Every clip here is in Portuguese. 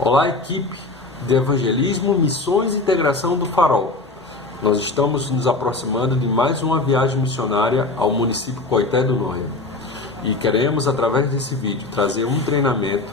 Olá, equipe de Evangelismo, Missões e Integração do Farol. Nós estamos nos aproximando de mais uma viagem missionária ao município Coité do Noia. E queremos, através desse vídeo, trazer um treinamento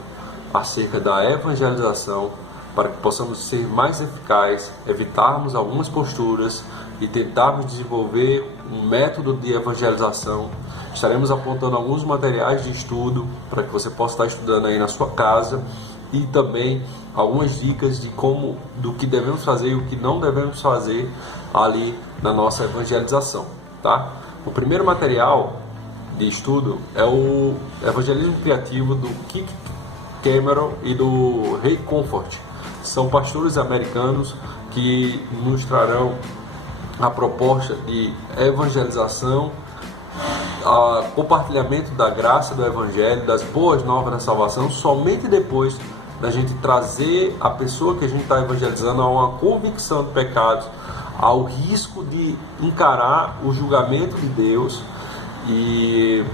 acerca da evangelização para que possamos ser mais eficazes, evitarmos algumas posturas e tentarmos desenvolver um método de evangelização. Estaremos apontando alguns materiais de estudo para que você possa estar estudando aí na sua casa e também algumas dicas do que devemos fazer e o que não devemos fazer ali na nossa evangelização, tá? O primeiro material de estudo é o Evangelismo Criativo do Kirk Cameron e do Ray Comfort. São pastores americanos que nos trarão a proposta de evangelização, compartilhamento da graça do Evangelho, das boas novas da salvação, somente depois da gente trazer a pessoa que a gente está evangelizando a uma convicção de pecados, ao risco de encarar o julgamento de Deus. E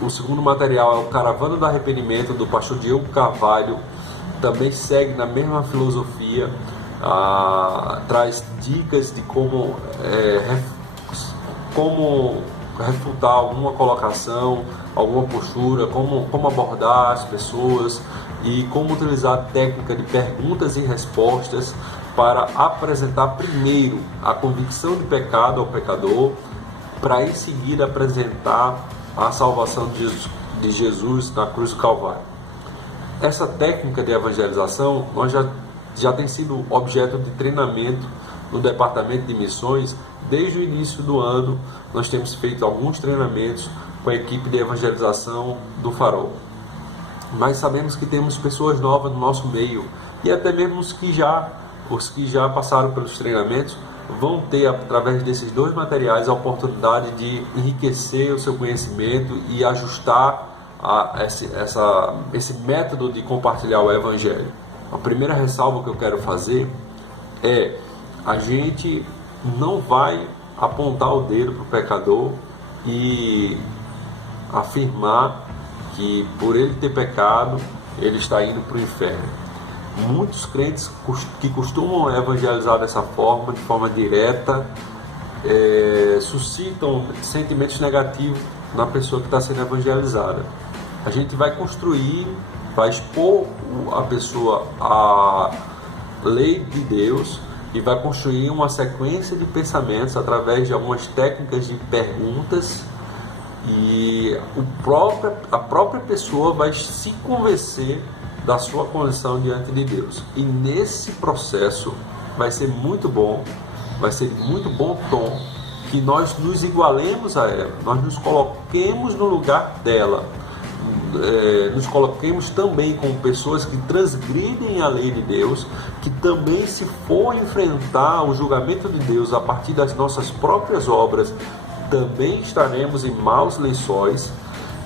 o segundo material é o Caravana do Arrependimento, do pastor Diego Carvalho, também segue na mesma filosofia, traz dicas de como refutar alguma colocação, alguma postura, como abordar as pessoas e como utilizar a técnica de perguntas e respostas para apresentar primeiro a convicção de pecado ao pecador, para em seguida apresentar a salvação de Jesus na cruz do Calvário. Essa técnica de evangelização já tem sido objeto de treinamento no departamento de missões. Desde o início do ano nós temos feito alguns treinamentos com a equipe de evangelização do Farol. Mas sabemos que temos pessoas novas no nosso meio e até mesmo os que já passaram pelos treinamentos vão ter, através desses dois materiais, a oportunidade de enriquecer o seu conhecimento e ajustar esse método de compartilhar o Evangelho. A primeira ressalva que eu quero fazer é: a gente não vai apontar o dedo para o pecador e afirmar que por ele ter pecado, ele está indo para o inferno. Muitos crentes que costumam evangelizar dessa forma, de forma direta, suscitam sentimentos negativos na pessoa que está sendo evangelizada. A gente vai construir, vai expor a pessoa à lei de Deus e vai construir uma sequência de pensamentos através de algumas técnicas de perguntas, e a própria pessoa vai se convencer da sua condição diante de Deus. E nesse processo vai ser muito bom tom que nós nos igualemos a ela, nós nos coloquemos no lugar dela, nos coloquemos também como pessoas que transgridem a lei de Deus, que também, se for enfrentar o julgamento de Deus a partir das nossas próprias obras, também estaremos em maus lençóis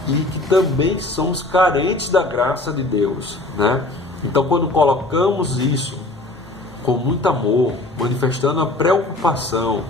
e que também somos carentes da graça de Deus, né? Então, quando colocamos isso com muito amor, manifestando a preocupação,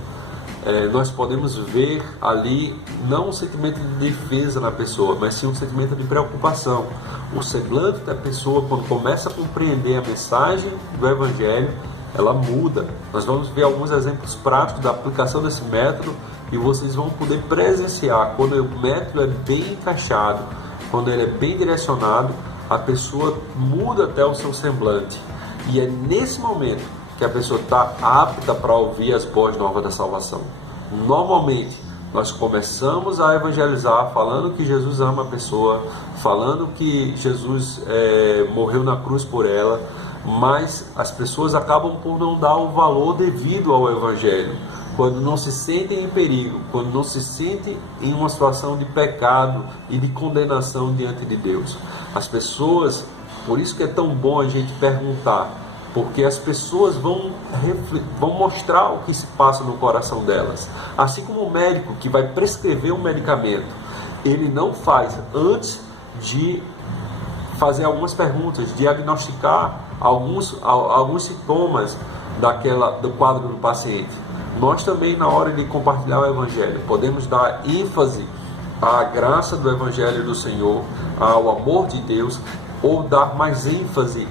nós podemos ver ali não um sentimento de defesa na pessoa, mas sim um sentimento de preocupação. O semblante da pessoa, quando começa a compreender a mensagem do Evangelho, ela muda. Nós vamos ver alguns exemplos práticos da aplicação desse método e vocês vão poder presenciar quando o método é bem encaixado, quando ele é bem direcionado, a pessoa muda até o seu semblante. E é nesse momento que a pessoa está apta para ouvir as boas novas da salvação. Normalmente, nós começamos a evangelizar falando que Jesus ama a pessoa, falando que Jesus morreu na cruz por ela, mas as pessoas acabam por não dar o valor devido ao Evangelho. Quando não se sentem em perigo, quando não se sentem em uma situação de pecado e de condenação diante de Deus. As pessoas, por isso que é tão bom a gente perguntar, porque as pessoas vão mostrar o que se passa no coração delas. Assim como o médico que vai prescrever um medicamento, ele não faz antes de fazer algumas perguntas, diagnosticar alguns sintomas do quadro do paciente. Nós também, na hora de compartilhar o Evangelho, podemos dar ênfase à graça do Evangelho do Senhor, ao amor de Deus, ou dar mais ênfase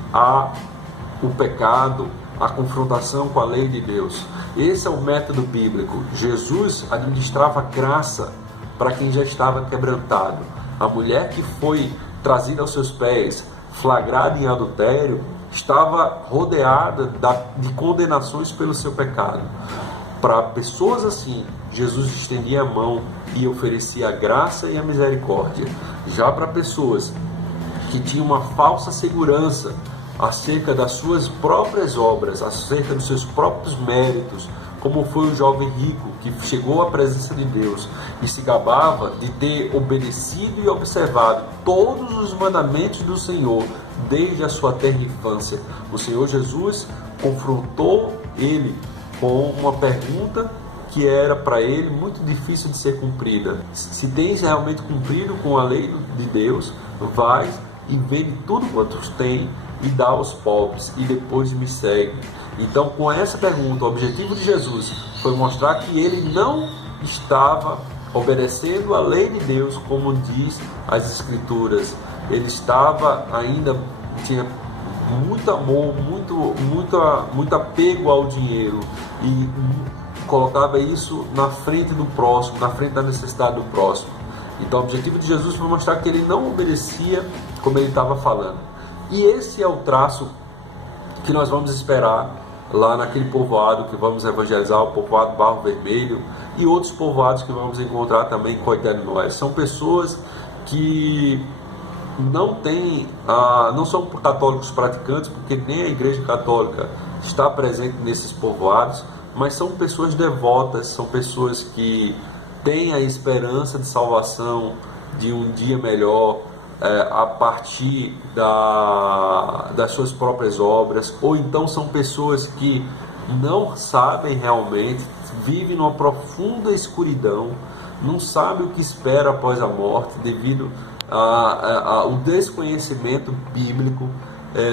o pecado, a confrontação com a lei de Deus. Esse é o método bíblico. Jesus administrava graça para quem já estava quebrantado. A mulher que foi trazida aos seus pés, flagrada em adultério, estava rodeada de condenações pelo seu pecado. Para pessoas assim, Jesus estendia a mão e oferecia a graça e a misericórdia. Já para pessoas que tinham uma falsa segurança acerca das suas próprias obras, acerca dos seus próprios méritos, como foi o jovem rico que chegou à presença de Deus e se gabava de ter obedecido e observado todos os mandamentos do Senhor desde a sua terra infância. O Senhor Jesus confrontou ele com uma pergunta que era para ele muito difícil de ser cumprida. Se tens realmente cumprido com a lei de Deus, vai e vende tudo quanto tem e dá aos pobres, e depois me segue. Então, com essa pergunta, o objetivo de Jesus foi mostrar que ele não estava obedecendo a lei de Deus, como diz as Escrituras. Ele estava ainda, tinha muito amor, muito apego ao dinheiro, e colocava isso na frente do próximo, na frente da necessidade do próximo. Então o objetivo de Jesus foi mostrar que ele não obedecia como ele estava falando. E esse é o traço que nós vamos esperar lá naquele povoado que vamos evangelizar, o povoado Barro Vermelho, e outros povoados que vamos encontrar também em Coité do Noé. São pessoas que não são católicos praticantes, porque nem a Igreja Católica está presente nesses povoados, mas são pessoas devotas, são pessoas que têm a esperança de salvação, de um dia melhor, a partir das suas próprias obras, ou então são pessoas que não sabem realmente, vivem numa profunda escuridão, não sabem o que espera após a morte, devido ao desconhecimento bíblico,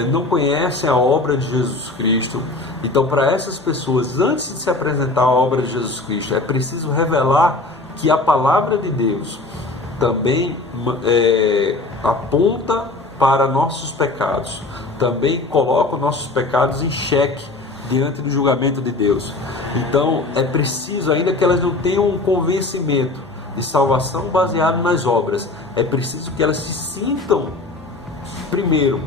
não conhecem a obra de Jesus Cristo. Então, para essas pessoas, antes de se apresentar a obra de Jesus Cristo, é preciso revelar que a palavra de Deus também aponta para nossos pecados, também coloca nossos pecados em xeque diante do julgamento de Deus. Então é preciso, ainda que elas não tenham um convencimento de salvação baseado nas obras, é preciso que elas se sintam primeiro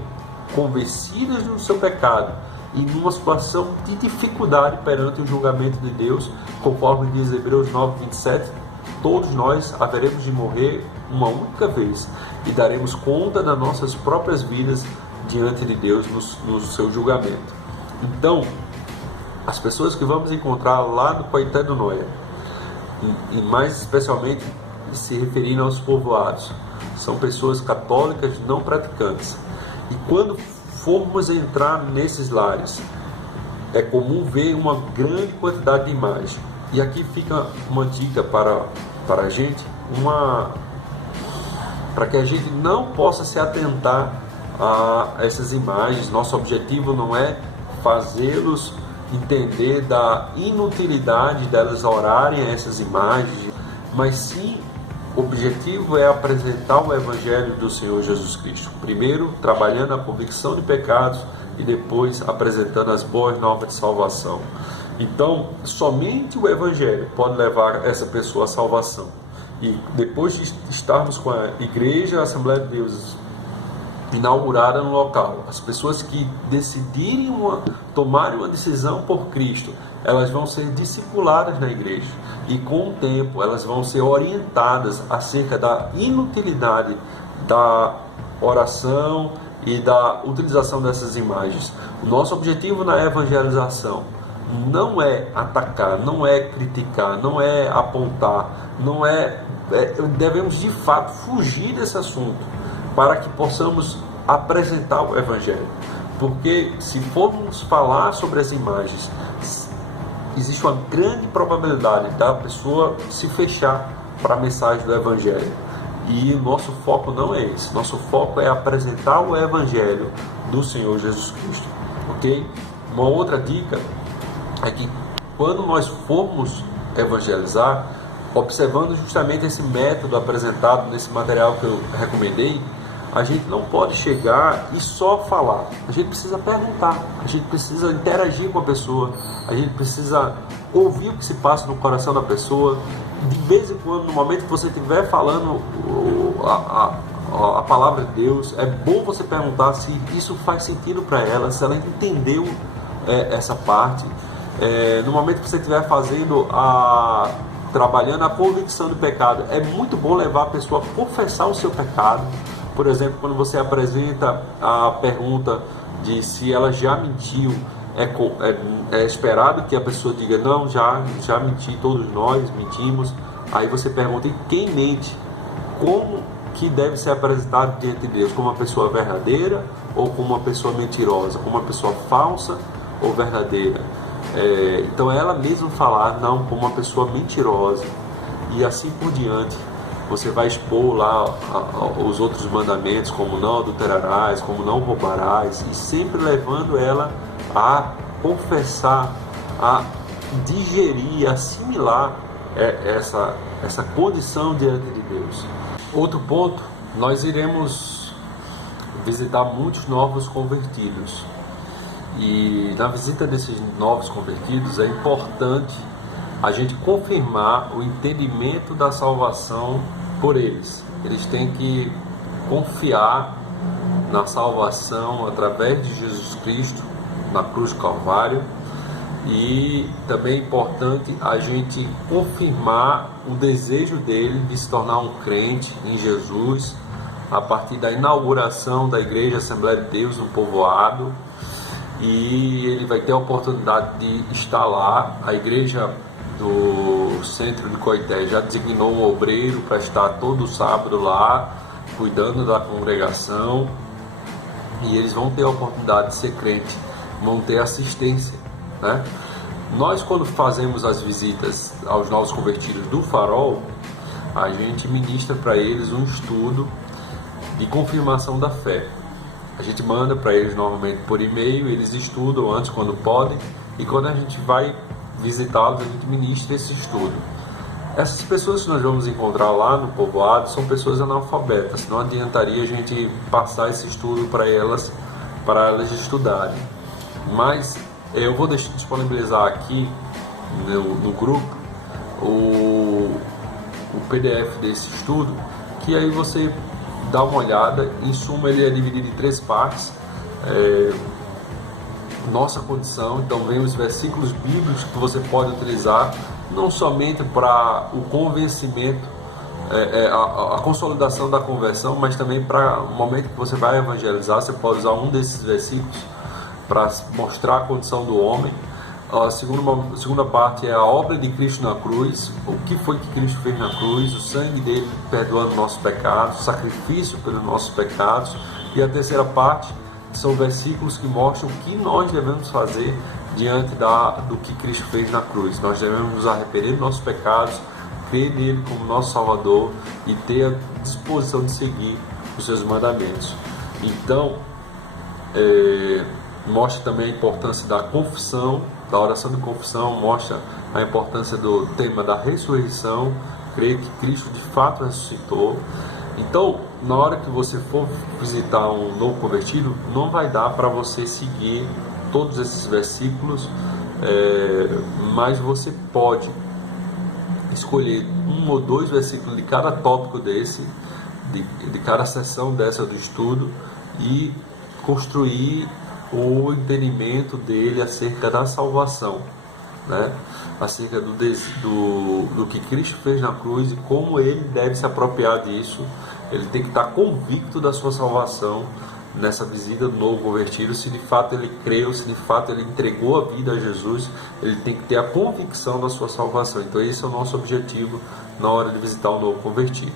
convencidas do seu pecado e numa situação de dificuldade perante o julgamento de Deus, conforme diz Hebreus 9:27. Todos nós haveremos de morrer uma única vez e daremos conta das nossas próprias vidas diante de Deus no seu julgamento. Então, as pessoas que vamos encontrar lá no Coité do Noé, e mais especialmente se referindo aos povoados, são pessoas católicas não praticantes. E quando formos entrar nesses lares, é comum ver uma grande quantidade de imagens. E aqui fica uma dica para a gente, para que a gente não possa se atentar a essas imagens. Nosso objetivo não é fazê-los entender da inutilidade delas orarem a essas imagens, mas sim o objetivo é apresentar o Evangelho do Senhor Jesus Cristo. Primeiro, trabalhando a convicção de pecados e depois apresentando as boas novas de salvação. Então, somente o Evangelho pode levar essa pessoa à salvação. E depois de estarmos com a Igreja, a Assembleia de Deus inaugurada no local, as pessoas que decidirem tomarem uma decisão por Cristo, elas vão ser discipuladas na igreja. E com o tempo, elas vão ser orientadas acerca da inutilidade da oração e da utilização dessas imagens. O nosso objetivo na evangelização não é atacar, não é criticar, não é apontar, devemos de fato fugir desse assunto para que possamos apresentar o Evangelho. Porque se formos falar sobre as imagens, existe uma grande probabilidade da pessoa se fechar para a mensagem do Evangelho. E o nosso foco não é esse. Nosso foco é apresentar o Evangelho do Senhor Jesus Cristo. Ok? Uma outra dica é que quando nós formos evangelizar, observando justamente esse método apresentado nesse material que eu recomendei, a gente não pode chegar e só falar. A gente precisa perguntar, a gente precisa interagir com a pessoa, a gente precisa ouvir o que se passa no coração da pessoa. De vez em quando, no momento que você estiver falando a palavra de Deus, é bom você perguntar se isso faz sentido para ela, se ela entendeu essa parte. No momento que você estiver trabalhando a convicção do pecado, é muito bom levar a pessoa a confessar o seu pecado. Por exemplo, quando você apresenta a pergunta de se ela já mentiu, é esperado que a pessoa diga: não, já menti, todos nós mentimos. Aí você pergunta: e quem mente? Como que deve ser apresentado diante de Deus? Como uma pessoa verdadeira ou como uma pessoa mentirosa? Como uma pessoa falsa ou verdadeira? Então ela mesma falar: não, como uma pessoa mentirosa, e assim por diante. Você vai expor lá os outros mandamentos, como não adulterarás, como não roubarás, e sempre levando ela a confessar, a digerir, assimilar essa condição diante de Deus. Outro ponto, nós iremos visitar muitos novos convertidos. E na visita desses novos convertidos é importante a gente confirmar o entendimento da salvação por eles. Eles têm que confiar na salvação através de Jesus Cristo na cruz do Calvário. E também é importante a gente confirmar o desejo dele de se tornar um crente em Jesus a partir da inauguração da Igreja Assembleia de Deus no povoado. E ele vai ter a oportunidade de estar lá. A igreja do centro de Coité já designou um obreiro para estar todo sábado lá, cuidando da congregação, e eles vão ter a oportunidade de ser crente, vão ter assistência, né? Nós, quando fazemos as visitas aos novos convertidos do Farol, a gente ministra para eles um estudo de confirmação da fé. A gente manda para eles normalmente por e-mail, eles estudam antes quando podem, e quando a gente vai visitá-los, a gente ministra esse estudo. Essas pessoas que nós vamos encontrar lá no povoado são pessoas analfabetas, não adiantaria a gente passar esse estudo para elas estudarem. Mas eu vou disponibilizar aqui no grupo o PDF desse estudo, que aí você dá uma olhada. Em suma, ele é dividido em 3 partes. Nossa condição, então vem os versículos bíblicos que você pode utilizar não somente para o convencimento, a consolidação da conversão, mas também para o momento que você vai evangelizar. Você pode usar um desses versículos para mostrar a condição do homem. A segunda parte é a obra de Cristo na cruz, o que foi que Cristo fez na cruz, o sangue dele perdoando nossos pecados, o sacrifício pelos nossos pecados. E a terceira parte são versículos que mostram o que nós devemos fazer diante do que Cristo fez na cruz. Nós devemos nos arrepender dos nossos pecados, crer nele como nosso Salvador e ter a disposição de seguir os seus mandamentos. Então, mostra também a importância da confissão, da oração de confissão, mostra a importância do tema da ressurreição, crer que Cristo de fato ressuscitou. Então, na hora que você for visitar um novo convertido, não vai dar para você seguir todos esses versículos, mas você pode escolher 1 ou 2 versículos de cada tópico desse, de cada sessão dessa do estudo, e construir o entendimento dele acerca da salvação, né? Acerca do que Cristo fez na cruz e como ele deve se apropriar disso. Ele tem que estar convicto da sua salvação nessa visita do novo convertido. Se de fato ele creu, se de fato ele entregou a vida a Jesus, ele tem que ter a convicção da sua salvação. Então esse é o nosso objetivo na hora de visitar o novo convertido.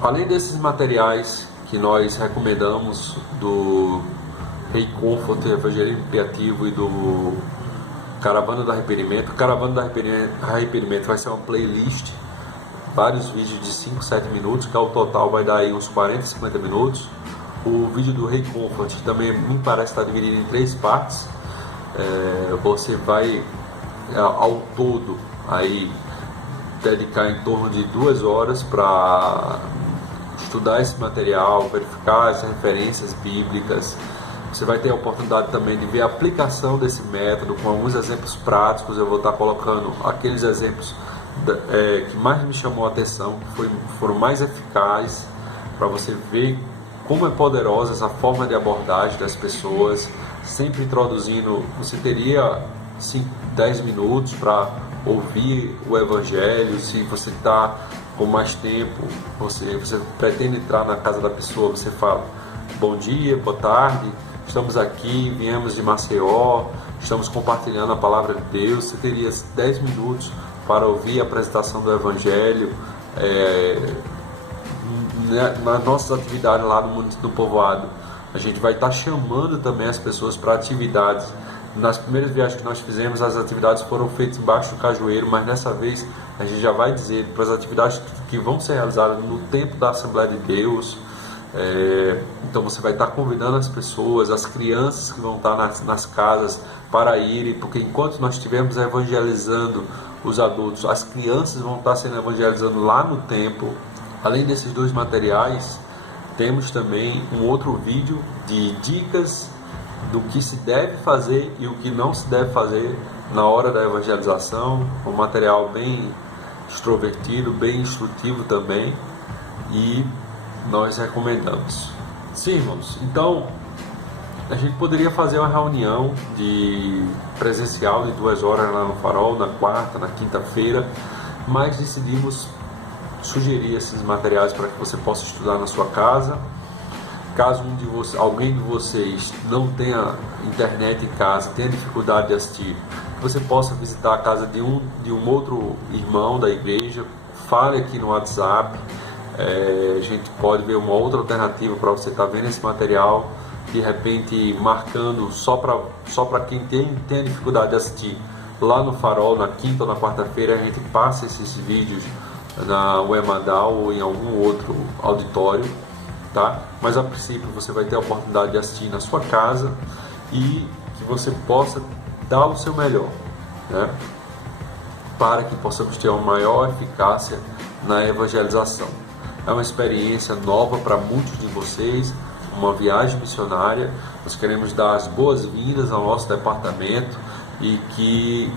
Além desses materiais que nós recomendamos do Rei Comfort, Evangelismo Criativo, e do Caravana do Arrependimento. Caravana do Arrependimento vai ser uma playlist, vários vídeos de 5, 7 minutos, que ao total vai dar aí uns 40, 50 minutos. O vídeo do Rei Comfort, que também me parece estar dividido em 3 partes. Você vai ao todo aí dedicar em torno de 2 horas para estudar esse material, verificar as referências bíblicas. Você vai ter a oportunidade também de ver a aplicação desse método com alguns exemplos práticos. Eu vou estar colocando aqueles exemplos que mais me chamou a atenção, que foram mais eficazes, para você ver como é poderosa essa forma de abordagem das pessoas, sempre introduzindo. Você teria 5, 10 minutos para ouvir o Evangelho. Se você está com mais tempo, você pretende entrar na casa da pessoa, você fala: bom dia, boa tarde, estamos aqui, viemos de Maceió, estamos compartilhando a palavra de Deus. Você teria 10 minutos para ouvir a apresentação do Evangelho. Nas nossas atividades lá no povoado, a gente vai estar chamando também as pessoas para atividades. Nas primeiras viagens que nós fizemos, as atividades foram feitas embaixo do cajueiro, mas dessa vez a gente já vai dizer para as atividades que vão ser realizadas no tempo da Assembleia de Deus. Então você vai estar convidando as pessoas, as crianças que vão estar nas casas para irem, porque enquanto nós estivermos evangelizando os adultos, as crianças vão estar sendo evangelizadas lá no templo. Além desses 2 materiais, temos também um outro vídeo de dicas do que se deve fazer e o que não se deve fazer na hora da evangelização. Um material bem extrovertido, bem instrutivo também, e nós recomendamos. Sim, irmãos, então a gente poderia fazer uma reunião presencial de 2 horas lá no Farol, na quarta, na quinta-feira, mas decidimos sugerir esses materiais para que você possa estudar na sua casa. Caso alguém de vocês não tenha internet em casa, tenha dificuldade de assistir, você possa visitar a casa de um outro irmão da igreja, fale aqui no WhatsApp. A gente pode ver uma outra alternativa para você estar vendo esse material, de repente marcando só para quem tem dificuldade de assistir lá no Farol, na quinta ou na quarta-feira. A gente passa esses vídeos na Wemadal ou em algum outro auditório, tá? Mas a princípio você vai ter a oportunidade de assistir na sua casa e que você possa dar o seu melhor, né? Para que possamos ter uma maior eficácia na evangelização. É uma experiência nova para muitos de vocês, uma viagem missionária. Nós queremos dar as boas-vindas ao nosso departamento e que,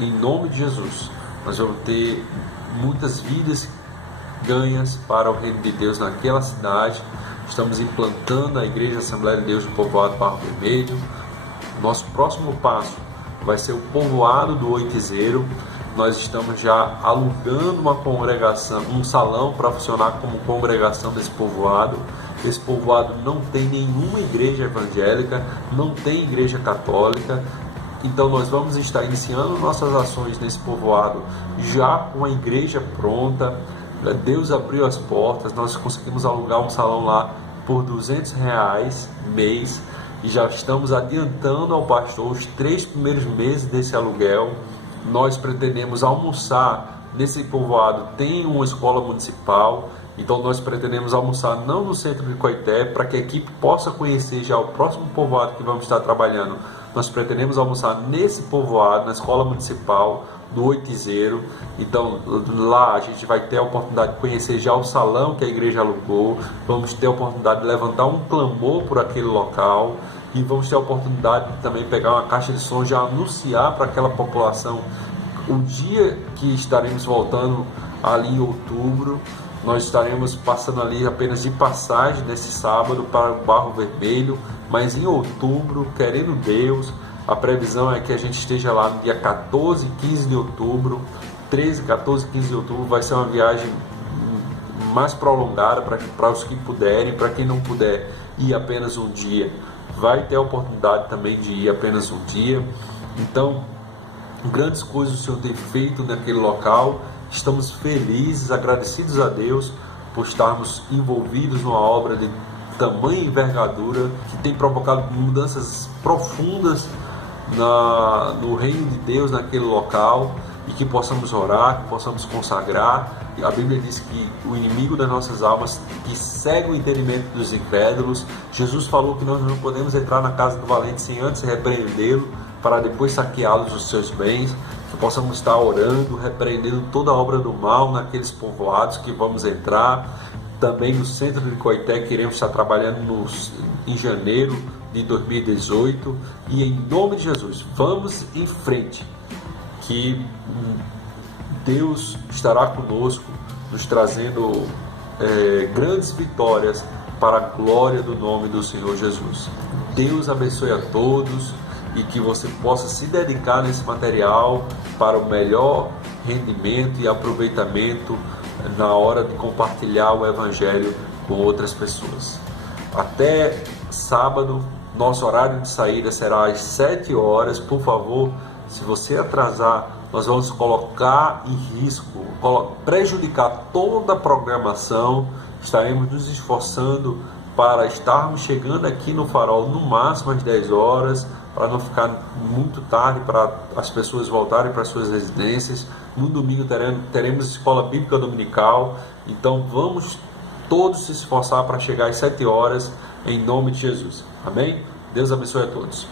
em nome de Jesus, nós vamos ter muitas vidas ganhas para o reino de Deus naquela cidade. Estamos implantando a Igreja Assembleia de Deus do Povoado Barro Vermelho. Nosso próximo passo vai ser o povoado do Oitizeiro. Nós estamos já alugando uma congregação, um salão para funcionar como congregação desse povoado. Esse povoado não tem nenhuma igreja evangélica, não tem igreja católica. Então nós vamos estar iniciando nossas ações nesse povoado já com a igreja pronta. Deus abriu as portas, nós conseguimos alugar um salão lá por R$200 mês e já estamos adiantando ao pastor os 3 primeiros meses desse aluguel. Nós pretendemos almoçar nesse povoado, tem uma escola municipal, então nós pretendemos almoçar não no centro de Coité, para que a equipe possa conhecer já o próximo povoado que vamos estar trabalhando. Nós pretendemos almoçar nesse povoado, na escola municipal, no Oitizeiro. Então lá a gente vai ter a oportunidade de conhecer já o salão que a igreja alugou, vamos ter a oportunidade de levantar um clamor por aquele local e vamos ter a oportunidade de também pegar uma caixa de som, já anunciar para aquela população o dia que estaremos voltando ali em outubro. Nós estaremos passando ali apenas de passagem nesse sábado para o Barro Vermelho, mas em outubro, querendo Deus, a previsão é que a gente esteja lá no dia 14 e 15 de outubro. 13, 14 e 15 de outubro vai ser uma viagem mais prolongada para os que puderem. Para quem não puder ir apenas um dia, vai ter a oportunidade também de ir apenas um dia. Então, grandes coisas o Senhor tem feito naquele local. Estamos felizes, agradecidos a Deus por estarmos envolvidos numa obra de tamanha envergadura que tem provocado mudanças profundas no reino de Deus naquele local, e que possamos orar, que possamos consagrar. A Bíblia diz que o inimigo das nossas almas, que cega o entendimento dos incrédulos. Jesus falou que nós não podemos entrar na casa do valente sem antes repreendê-lo, para depois saqueá-los dos seus bens. Que possamos estar orando, repreendendo toda a obra do mal naqueles povoados que vamos entrar, também no centro de Coité, que iremos estar trabalhando em janeiro de 2018. E em nome de Jesus, vamos em frente, que Deus estará conosco, nos trazendo grandes vitórias para a glória do nome do Senhor Jesus. Deus abençoe a todos e que você possa se dedicar nesse material para o melhor rendimento e aproveitamento na hora de compartilhar o Evangelho com outras pessoas. Até sábado, nosso horário de saída será às 7 horas. Por favor, se você atrasar, nós vamos colocar em risco, prejudicar toda a programação. Estaremos nos esforçando para estarmos chegando aqui no Farol no máximo às 10 horas, para não ficar muito tarde, para as pessoas voltarem para suas residências. No domingo teremos escola bíblica dominical, então vamos todos se esforçar para chegar às 7 horas, em nome de Jesus. Amém? Deus abençoe a todos.